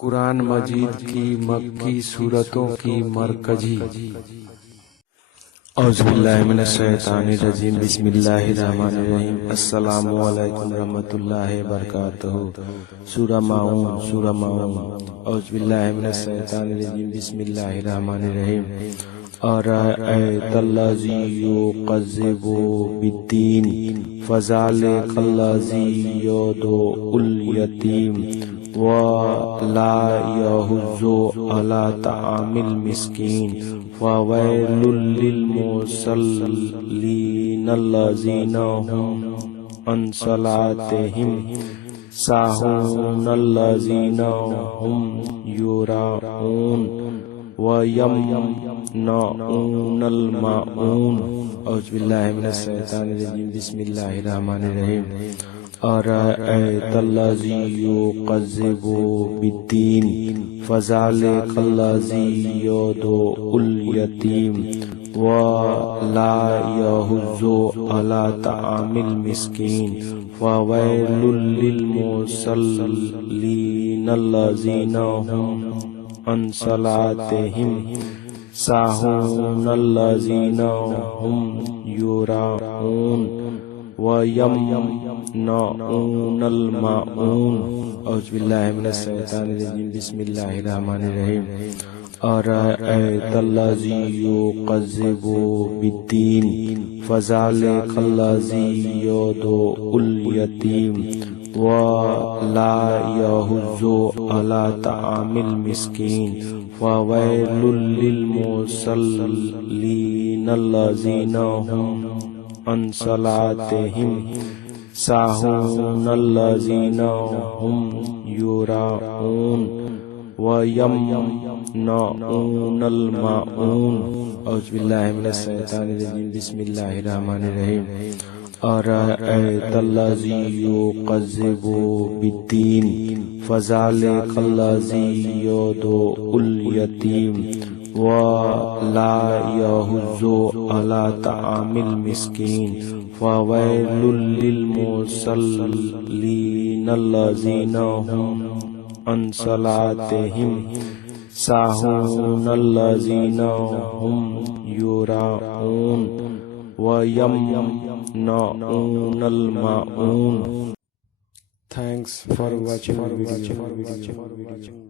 قرآن مجید کی مکی سورتوں کی مرکزی اعوذ باللہ من الشیطان الرجیم بسم اللہ الرحمن الرحیم السلام علیکم ورحمۃ اللہ وبرکاتہ سورہ ماعون اعوذ باللہ من الشیطان الرجیم بسم اللہ الرحمن الرحیم أرأيت الذي يكذب بالدين فذلك الذي يدعو اليتيم ولا يحض على طعام المسكين فويل للمصلين الذين هم عن صلاتهم ساهون الذين هم يراءون وَيَمْنَعُونَ الْمَاعُونَ اعوذ باللہ من الشیطان الرجیم بسم اللہ الرحمن الرحیم أَرَأَيْتَ الَّذِي يُكَذِّبُ بِالدِّينِ فَذَلِكَ الَّذِي يَدْعُو الْيَتِيمَ وَلَا يَحُضُّ عَلَى طَعَامِ الْمِسْكِينِ فَوَيْلٌ لِلْمُصَلِّينَ الَّذِينَ هُمْ عن صلاتهم ساهون الذين هم يراءون ويمنعون الماعون اعوذ باللہ من الشیطان الرجیم بسم اللہ الرحمن الرحیم أرأيت الذي يكذب بالدين فذلك الذي يدعو اليتيم ولا يحض على طعام المسكين فويل للمصلين الذين هم عن صلاتهم ساهون الذين هم يراءون وَيَمْنَعُونَ الْمَاعُونَ اعوذ باللہ من الشیطان الرجیم بسم اللہ الرحمن الرحیم أَرَأَيْتَ الَّذِي يُكَذِّبُ بِالدِّينِ فَذَلِكَ الَّذِي يَدْعُو الْيَتِيمَ وَلَا يَحُضُّ عَلَى طَعَامِ الْمِسْكِينِ فَوَيْلٌ لِلْمُصَلِّينَ الَّذِينَ هُمْ عن صلاتهم ساهون الذين هم يراءون ويمنعون الماعون. Thanks for watching our video.